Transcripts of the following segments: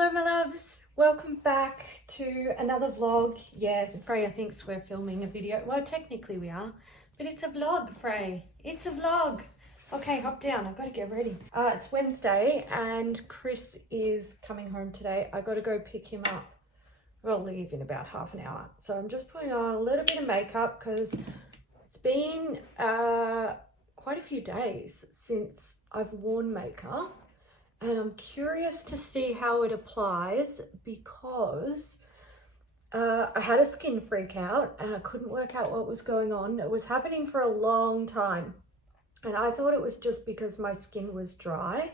Hello my loves, welcome back to another vlog. Yeah, Freya thinks we're filming a video. Well, technically we are, but it's a vlog, Frey. It's a vlog. Okay, hop down, I've got to get ready. It's Wednesday and Chris is coming home today. I got to go pick him up. We'll leave in about half an hour. So I'm just putting on a little bit of makeup because it's been quite a few days since I've worn makeup. And I'm curious to see how it applies because I had a skin freak out and I couldn't work out what was going on. It was happening for a long time. And I thought it was just because my skin was dry.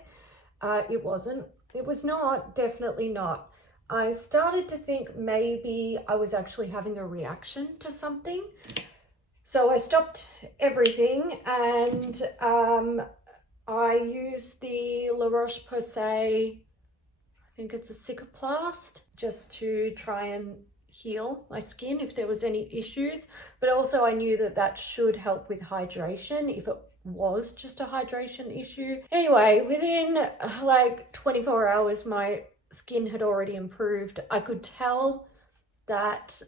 It wasn't. It was not, definitely not. I started to think maybe I was actually having a reaction to something. So I stopped everything and I used the La Roche-Posay, I think it's a Cicaplast, just to try and heal my skin if there was any issues. But also I knew that that should help with hydration if it was just a hydration issue. Anyway, within like 24 hours, my skin had already improved. I could tell that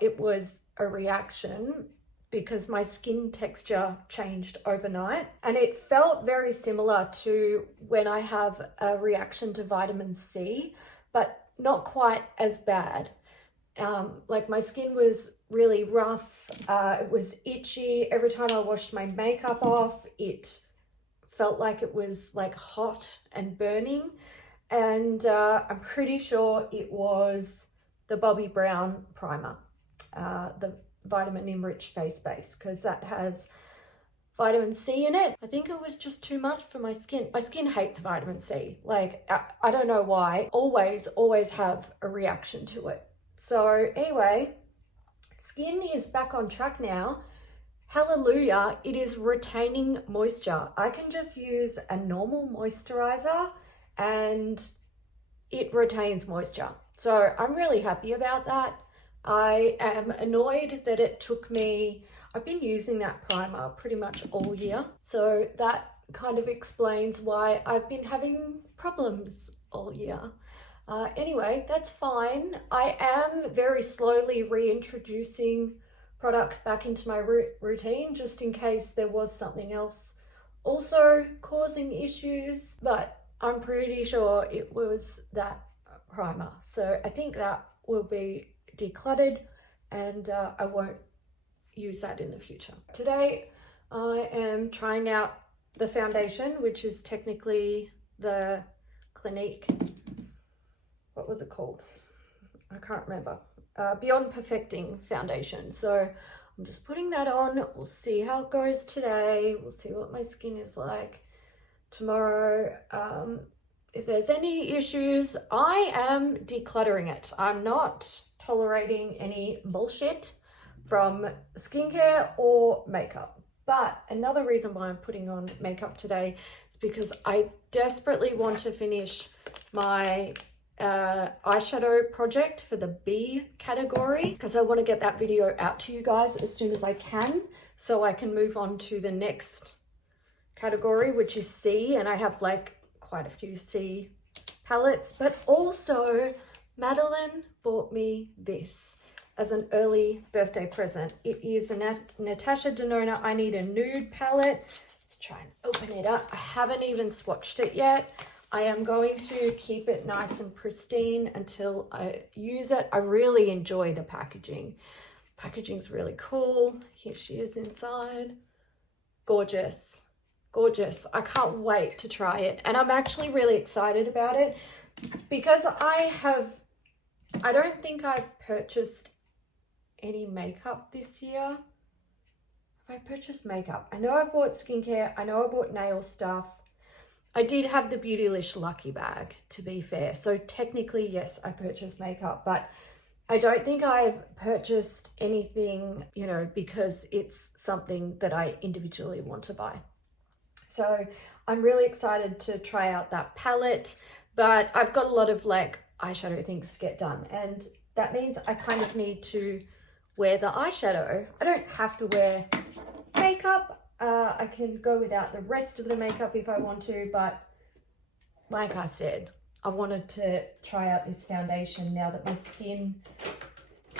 it was a reaction because my skin texture changed overnight and it felt very similar to when I have a reaction to vitamin C, but not quite as bad. Like my skin was really rough, it was itchy. Every time I washed my makeup off, it felt like it was like hot and burning. And I'm pretty sure it was the Bobbi Brown primer, the vitamin enriched face base, because that has vitamin C in it. I think it was just too much for my skin. My skin hates vitamin C. Like, I don't know why. Always have a reaction to it. So anyway, skin is back on track now. Hallelujah, it is retaining moisture. I can just use a normal moisturizer and it retains moisture. So I'm really happy about that. I am annoyed that it took me, I've been using that primer pretty much all year. So that kind of explains why I've been having problems all year. Anyway, that's fine. I am very slowly reintroducing products back into my routine just in case there was something else also causing issues, but I'm pretty sure it was that primer. So I think that will be decluttered and I won't use that in the future. Today I am trying out the foundation, which is technically the Clinique, what was it called? I can't remember. Beyond Perfecting foundation. So I'm just putting that on. We'll see how it goes today. We'll see what my skin is like tomorrow. If there's any issues, I am decluttering it. I'm not tolerating any bullshit from skincare or makeup. But another reason why I'm putting on makeup today is because I desperately want to finish my eyeshadow project for the B category because I want to get that video out to you guys as soon as I can so I can move on to the next category, which is C, and I have like quite a few C palettes. But also Madeline bought me this as an early birthday present. It is a Natasha Denona I Need a Nude palette. Let's try and open it up. I haven't even swatched it yet. I am going to keep it nice and pristine until I use it. I really enjoy the packaging. Packaging's really cool. Here she is inside. Gorgeous. Gorgeous. I can't wait to try it. And I'm actually really excited about it because I don't think I've purchased any makeup this year. Have I purchased makeup? I know I bought skincare. I know I bought nail stuff. I did have the Beautylish Lucky Bag, to be fair. So technically, yes, I purchased makeup, but I don't think I've purchased anything, you know, because it's something that I individually want to buy. So I'm really excited to try out that palette, but I've got a lot of like eyeshadow things to get done. And that means I kind of need to wear the eyeshadow. I don't have to wear makeup. I can go without the rest of the makeup if I want to, but like I said, I wanted to try out this foundation now that my skin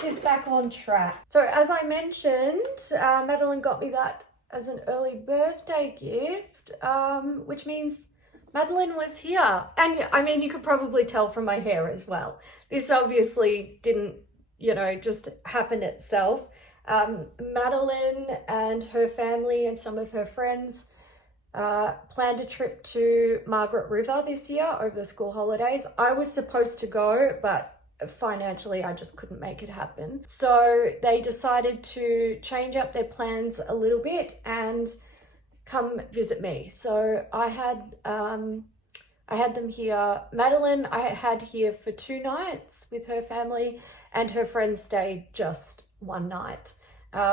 is back on track. So as I mentioned, Madeline got me that as an early birthday gift, which means Madeline was here. And I mean, you could probably tell from my hair as well. This obviously didn't, you know, just happen itself. Madeline and her family and some of her friends planned a trip to Margaret River this year over the school holidays. I was supposed to go, but financially I just couldn't make it happen. So they decided to change up their plans a little bit and come visit me. So I had them here. Madeline I had here for 2 nights with her family, and her friends stayed just 1 night,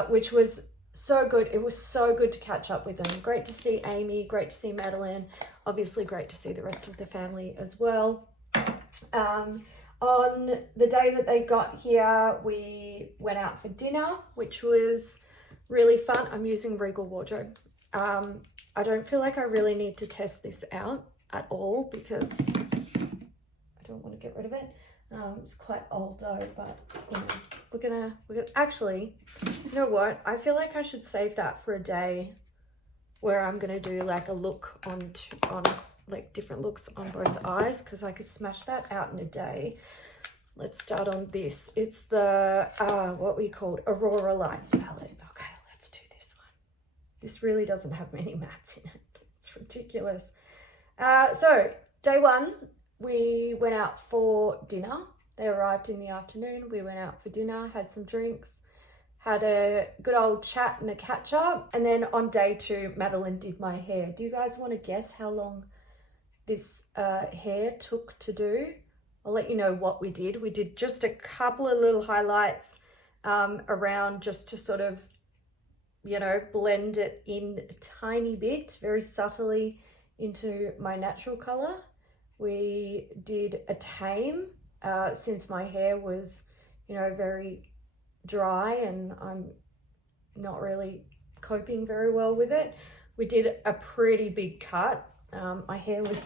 which was so good. It was so good to catch up with them. Great to see Amy, great to see Madeline, obviously great to see the rest of the family as well. On the day that they got here, we went out for dinner, which was really fun. I'm using Regal Wardrobe. I don't feel like I really need to test this out at all because I don't want to get rid of it. It's quite old though, but you know, we're gonna actually, you know what? I feel like I should save that for a day where I'm gonna do like a look on like different looks on both eyes, because I could smash that out in a day. Let's start on this. It's the what we called Aurora Lights palette. Okay, let's do this one. This really doesn't have many mattes in it. It's ridiculous. So day 1, we went out for dinner. They arrived in the afternoon. We went out for dinner, had some drinks, had a good old chat and a catch up. And then on day 2, Madeline did my hair. Do you guys want to guess how long this hair took to do? I'll let you know what we did. We did just a couple of little highlights around, just to sort of, you know, blend it in a tiny bit, very subtly, into my natural color. We did a tame since my hair was, you know, very dry and I'm not really coping very well with it. We did a pretty big cut. My hair was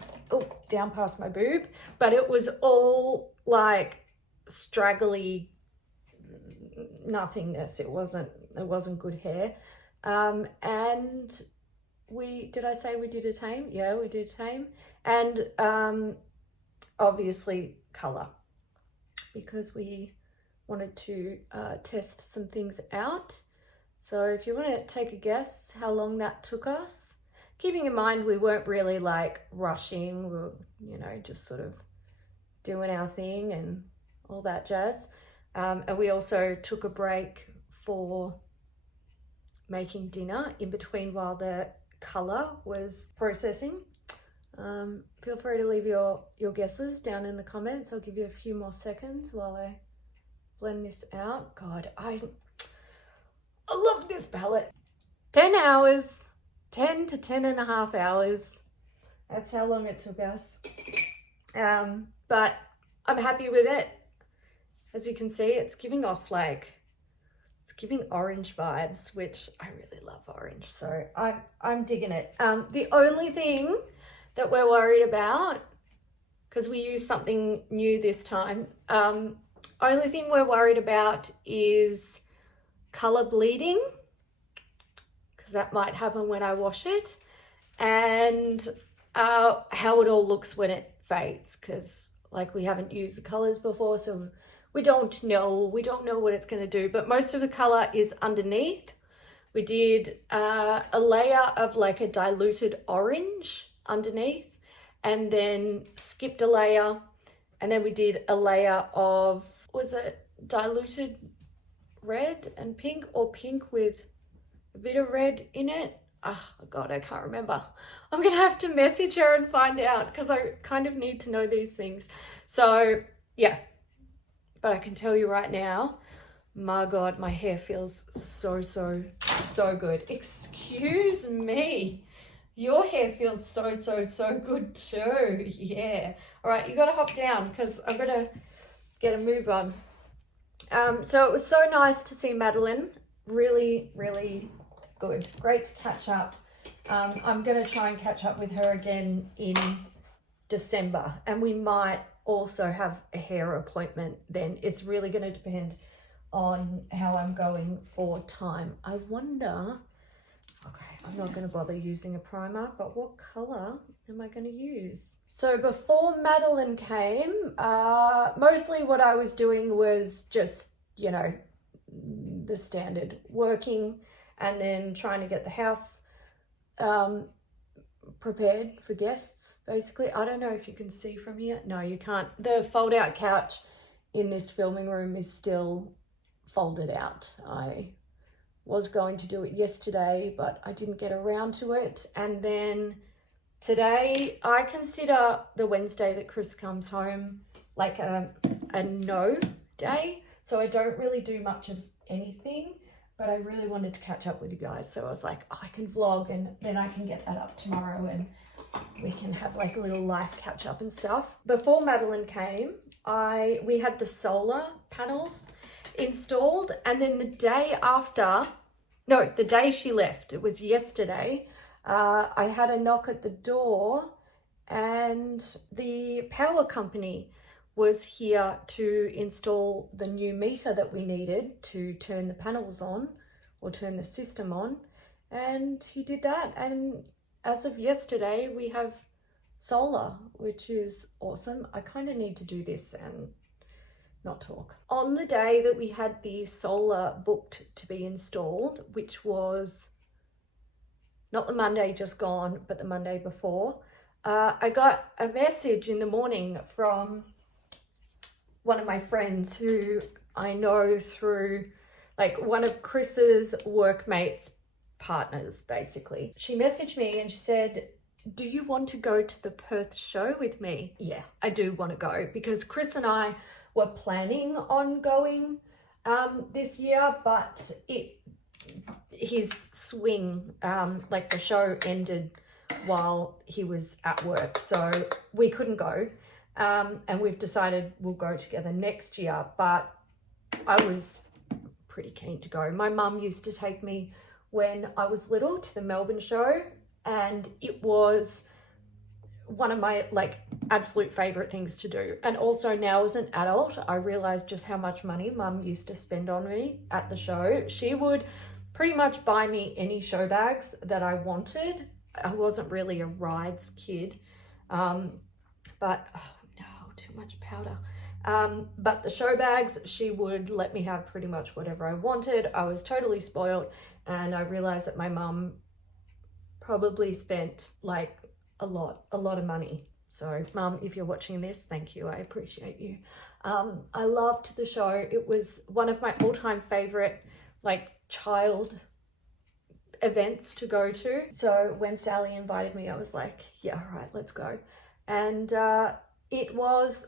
down past my boob, but it was all like straggly nothingness. It wasn't good hair. And did I say we did a tame? Yeah, we did a tame. And obviously color, because we wanted to test some things out. So if you want to take a guess how long that took us, keeping in mind we weren't really like rushing, we were, you know, just sort of doing our thing and all that jazz. And we also took a break for making dinner in between while the color was processing. Feel free to leave your guesses down in the comments. I'll give you a few more seconds while I blend this out. God, I love this palette. 10 hours, 10 to 10 and a half hours. That's how long it took us. But I'm happy with it. As you can see, it's giving off like, it's giving orange vibes, which I really love orange. So I'm digging it. The only thing that we're worried about, because we used something new this time, only thing we're worried about is color bleeding, because that might happen when I wash it, and how it all looks when it fades, because like we haven't used the colors before, so we don't know what it's going to do. But most of the color is underneath. We did a layer of like a diluted orange underneath, and then skipped a layer, and then we did a layer of, was it diluted red and pink, or pink with a bit of red in it? Oh God, I can't remember. I'm gonna have to message her and find out, because I kind of need to know these things. So yeah, but I can tell you right now, my God, my hair feels so good. Excuse me. Your hair feels so good too. Yeah. All right, you got to hop down because I'm going to get a move on. So it was so nice to see Madeline. Really, really good. Great to catch up. I'm going to try and catch up with her again in December, and we might also have a hair appointment then. It's really going to depend on how I'm going for time. I wonder, okay, I'm not going to bother using a primer, but what color am I going to use? So before Madeline came, mostly what I was doing was just, you know, the standard working and then trying to get the house prepared for guests, basically. I don't know if you can see from here. No, you can't. The fold out couch in this filming room is still folded out. I was going to do it yesterday, but I didn't get around to it. And then today, I consider the Wednesday that Chris comes home like a no day. So I don't really do much of anything, but I really wanted to catch up with you guys. So I was like, oh, I can vlog and then I can get that up tomorrow and we can have like a little life catch up and stuff. Before Madeline came, we had the solar panels installed, and then the day after, no, the day she left, it was yesterday, I had a knock at the door and the power company was here to install the new meter that we needed to turn the panels on or turn the system on, and he did that, and as of yesterday we have solar, which is awesome. I kind of need to do this and not talk. On the day that we had the solar booked to be installed, which was not the Monday just gone, but the Monday before, I got a message in the morning from one of my friends who I know through like one of Chris's workmates' partners, basically. She messaged me and she said, do you want to go to the Perth show with me? Yeah, I do want to go, because Chris and I were planning on going this year, but his swing, like the show ended while he was at work, so we couldn't go. And we've decided we'll go together next year, but I was pretty keen to go. My mum used to take me when I was little to the Melbourne show, and it was one of my like absolute favorite things to do. And also now as an adult, I realized just how much money mum used to spend on me at the show. She would pretty much buy me any show bags that I wanted. I wasn't really a rides kid, but oh no, too much powder. But the show bags, she would let me have pretty much whatever I wanted. I was totally spoiled, and I realized that my mum probably spent like a lot of money. So mum, if you're watching this, thank you, I appreciate you. I loved the show. It was one of my all-time favorite like child events to go to. So when Sally invited me, I was like, yeah, all right, let's go. And it was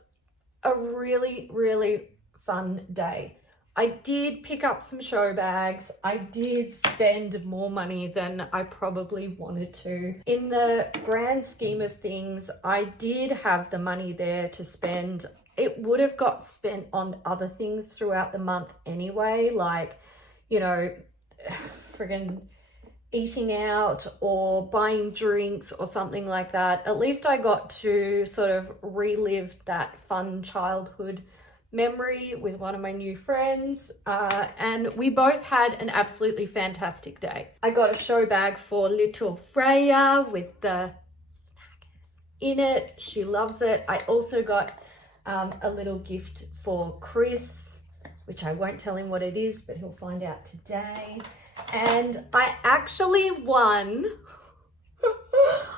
a really, really fun day. I did pick up some show bags. I did spend more money than I probably wanted to. In the grand scheme of things, I did have the money there to spend. It would have got spent on other things throughout the month anyway, like, you know, friggin' eating out or buying drinks or something like that. At least I got to sort of relive that fun childhood memory with one of my new friends, and we both had an absolutely fantastic day. I got a show bag for little Freya with the snackers in it. She loves it. I also got a little gift for Chris, which I won't tell him what it is, but he'll find out today. And I actually won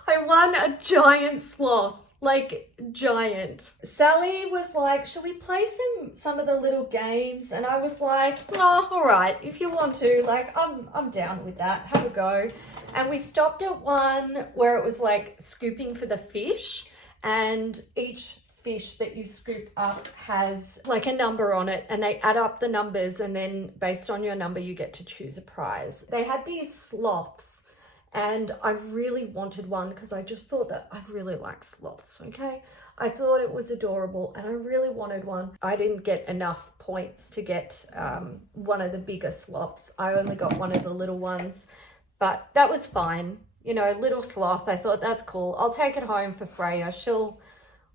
I won a giant sloth. Like giant. Sally was like, shall we play some of the little games? And I was like, oh, all right, if you want to, like, I'm down with that. Have a go. And we stopped at one where it was like scooping for the fish, and each fish that you scoop up has like a number on it, and they add up the numbers, and then based on your number you get to choose a prize. They had these sloths, and I really wanted one because I just thought that I really like sloths, okay? I thought it was adorable and I really wanted one. I didn't get enough points to get one of the bigger sloths. I only got one of the little ones, but that was fine. You know, little sloth, I thought that's cool. I'll take it home for Freya. She'll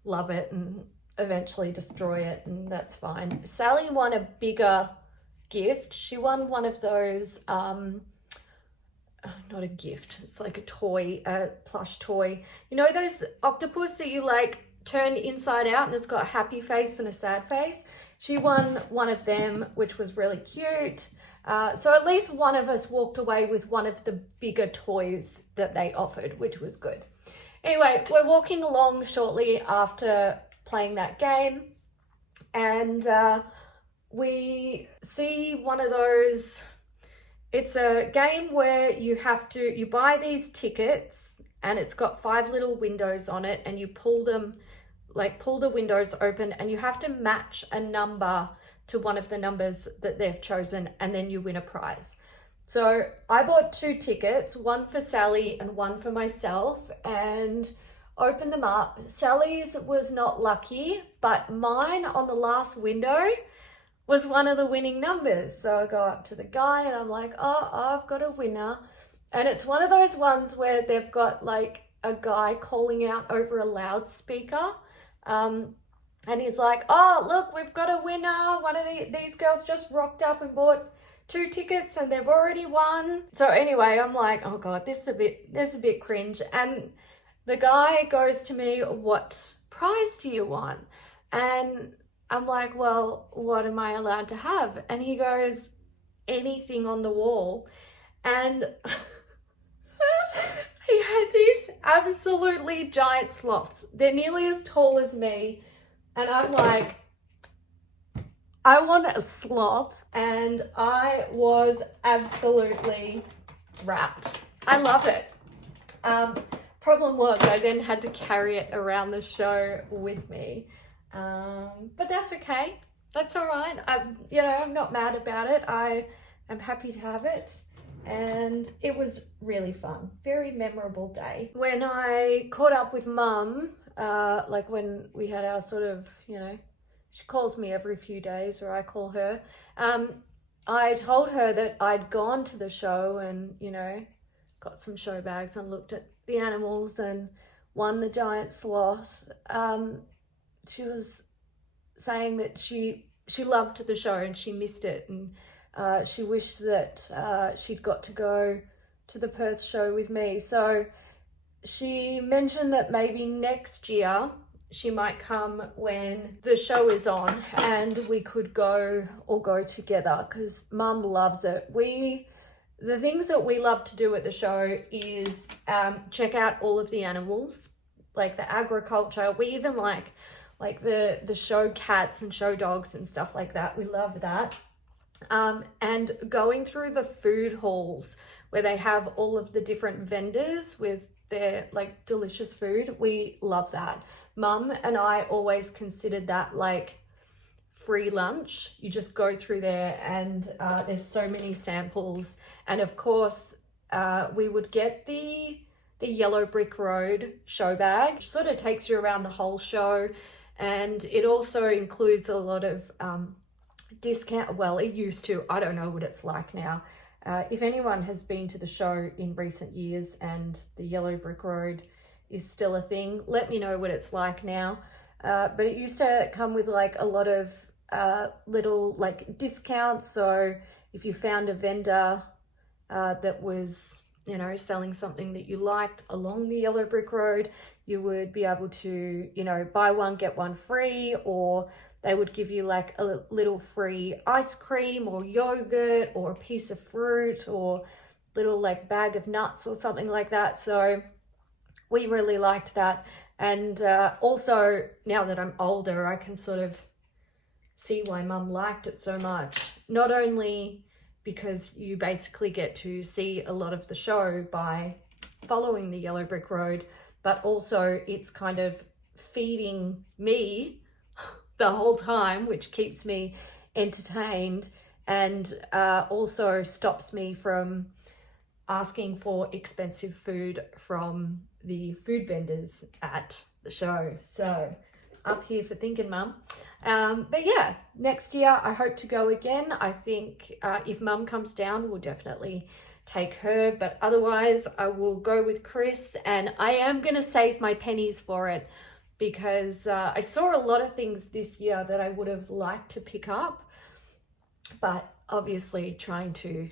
love it and eventually destroy it, and that's fine. Sally won a bigger gift. She won one of those, not a gift, it's like a toy, a plush toy. You know those octopus that you like turn inside out and it's got a happy face and a sad face? She won one of them, which was really cute. So at least one of us walked away with one of the bigger toys that they offered, which was good. Anyway, we're walking along shortly after playing that game, and we see one of those. It's a game where you buy these tickets, and it's got 5 little windows on it, and you pull the windows open, and you have to match a number to one of the numbers that they've chosen, and then you win a prize. So I bought 2 tickets, one for Sally and one for myself, and opened them up. Sally's was not lucky, but mine on the last window was one of the winning numbers. So I go up to the guy and I'm like, oh, I've got a winner. And it's one of those ones where they've got like a guy calling out over a loudspeaker. And he's like, oh, look, we've got a winner. One of these girls just rocked up and bought 2 tickets and they've already won. So anyway, I'm like, oh God, this is a bit cringe. And the guy goes to me, what prize do you want? And I'm like, well, what am I allowed to have? And he goes, anything on the wall. And he had these absolutely giant sloths. They're nearly as tall as me. And I'm like, I want a sloth. And I was absolutely wrapped. I love it. Problem was I then had to carry it around the show with me. But that's okay. That's all right. I'm not mad about it. I am happy to have it. And it was really fun. Very memorable day. When I caught up with Mum, like when we had our sort of, she calls me every few days, or I call her. I told her that I'd gone to the show and, got some show bags and looked at the animals and won the giant sloth. She was saying that she loved the show and she missed it, and she wished that she'd got to go to the Perth show with me. So she mentioned that maybe next year she might come when the show is on and we could go together, because Mum loves it. The things that we love to do at the show is check out all of the animals, like the agriculture. We even like the show cats and show dogs and stuff like that. We love that. And going through the food halls where they have all of the different vendors with their like delicious food. We love that. Mum and I always considered that like free lunch. You just go through there and there's so many samples. And of course, we would get the Yellow Brick Road show bag, which sort of takes you around the whole show. And it also includes a lot of discount. Well, it used to. I don't know what it's like now. If anyone has been to the show in recent years and the Yellow Brick Road is still a thing, let me know what it's like now. But it used to come with like a lot of little like discounts. So if you found a vendor that was, selling something that you liked along the Yellow Brick Road, you would be able to, buy one, get one free, or they would give you like a little free ice cream or yogurt or a piece of fruit or little like bag of nuts or something like that. So we really liked that. And also now that I'm older, I can sort of see why Mum liked it so much. Not only because you basically get to see a lot of the show by following the Yellow Brick Road, but also it's kind of feeding me the whole time, which keeps me entertained and also stops me from asking for expensive food from the food vendors at the show. So up here for thinking, Mum. But yeah, next year I hope to go again. I think if Mum comes down, we'll definitely take her, but otherwise I will go with Chris, and I am going to save my pennies for it. because I saw a lot of things this year that I would have liked to pick up, but obviously trying to,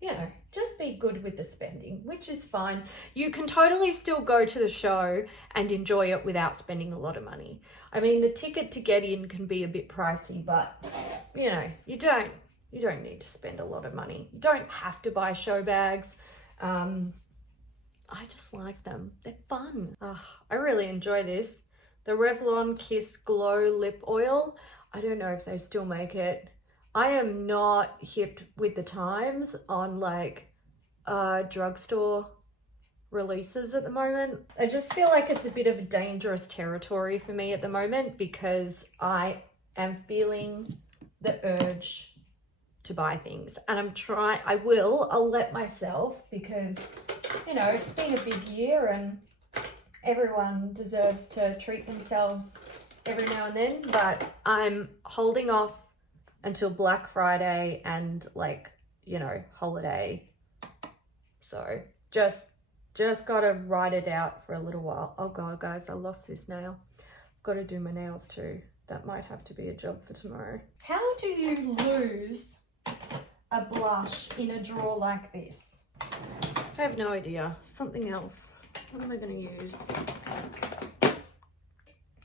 you know, just be good with the spending, which is fine. You can totally still go to the show and enjoy it without spending a lot of money. I mean, the ticket to get in can be a bit pricey, but you know, you don't need to spend a lot of money. You don't have to buy show bags. I just like them. They're fun. I really enjoy this. The Revlon Kiss Glow Lip Oil. I don't know if they still make it. I am not hip with the times on like drugstore releases at the moment. I just feel like it's a bit of a dangerous territory for me at the moment because I am feeling the urge to buy things, and I'll let myself, because you know, it's been a big year and everyone deserves to treat themselves every now and then, but I'm holding off until Black Friday and like, you know, holiday. So just gotta ride it out for a little while. Oh God, guys, I lost this nail. I've got to do my nails too. That might have to be a job for tomorrow. How do you lose a blush in a drawer like this? I have no idea. Something else. What am I going to use?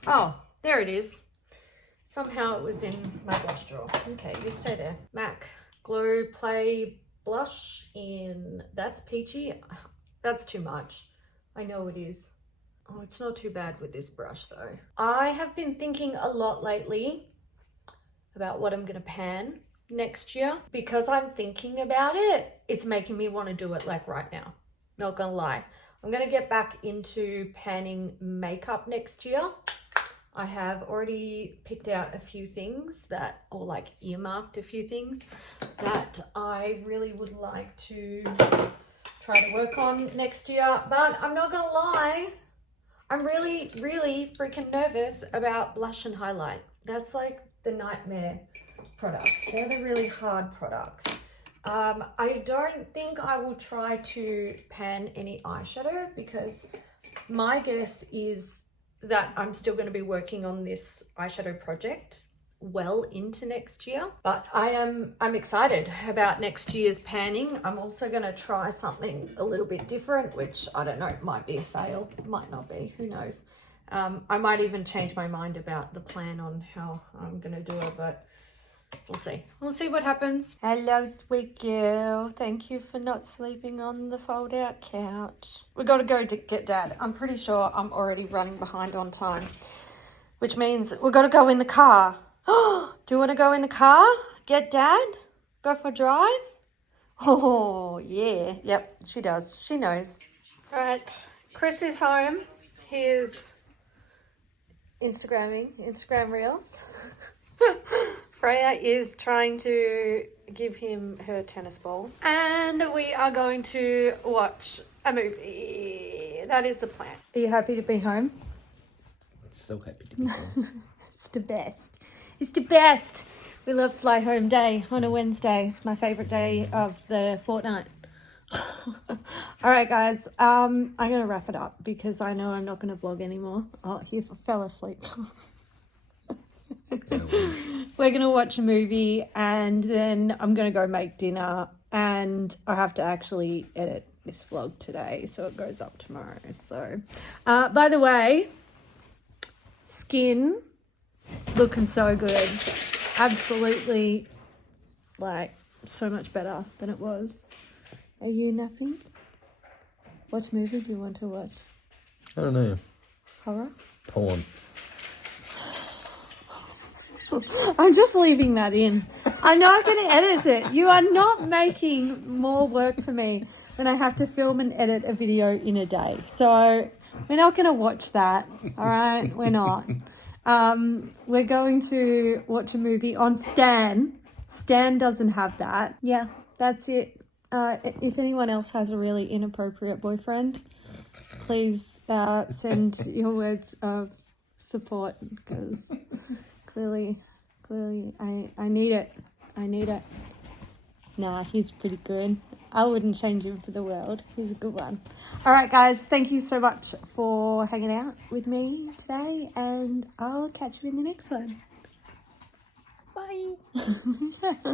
Oh, there it is. Somehow it was in my blush drawer. Okay, you stay there. MAC Glow Play Blush in, that's peachy. That's too much. I know it is. Oh, it's not too bad with this brush though. I have been thinking a lot lately about what I'm going to pan next year. Because I'm thinking about it, it's making me want to do it like right now. Not gonna lie. I'm gonna get back into panning makeup next year. I have already picked out a few things that, or like earmarked a few things that I really would like to try to work on next year. But I'm not gonna lie, I'm really, really freaking nervous about blush and highlight. That's like the nightmare products. They're the really hard products. I don't think I will try to pan any eyeshadow because my guess is that I'm still going to be working on this eyeshadow project well into next year. But I'm excited about next year's panning. I'm also going to try something a little bit different, which I don't know, it might be a fail, it might not be, who knows. I might even change my mind about the plan on how I'm going to do it, but we'll see. We'll see what happens. Hello, sweet girl. Thank you for not sleeping on the fold-out couch. We got to go to get Dad. I'm pretty sure I'm already running behind on time, which means we got to go in the car. Do you want to go in the car? Get Dad? Go for a drive? Oh, yeah. Yep, she does. She knows. All right. Chris is home. Here's Instagram Reels. Freya is trying to give him her tennis ball. And we are going to watch a movie. That is the plan. Are you happy to be home? So happy to be home. It's the best. It's the best. We love Fly Home Day on a Wednesday. It's my favourite day of the fortnight. All right, guys. I'm going to wrap it up because I know I'm not going to vlog anymore. Oh, he fell asleep. We're going to watch a movie and then I'm going to go make dinner, and I have to actually edit this vlog today so it goes up tomorrow. So, by the way, skin looking so good. Absolutely, like, so much better than it was. Are you napping? What movie do you want to watch? I don't know. Horror? Porn. I'm just leaving that in. I'm not going to edit it. You are not making more work for me when I have to film and edit a video in a day. So we're not going to watch that. All right? We're not. We're going to watch a movie on Stan. Stan doesn't have that. Yeah, that's it. If anyone else has a really inappropriate boyfriend, please send your words of support because clearly I need it. Nah, he's pretty good. I wouldn't change him for the world. He's a good one. All right, guys. Thank you so much for hanging out with me today, and I'll catch you in the next one. Bye.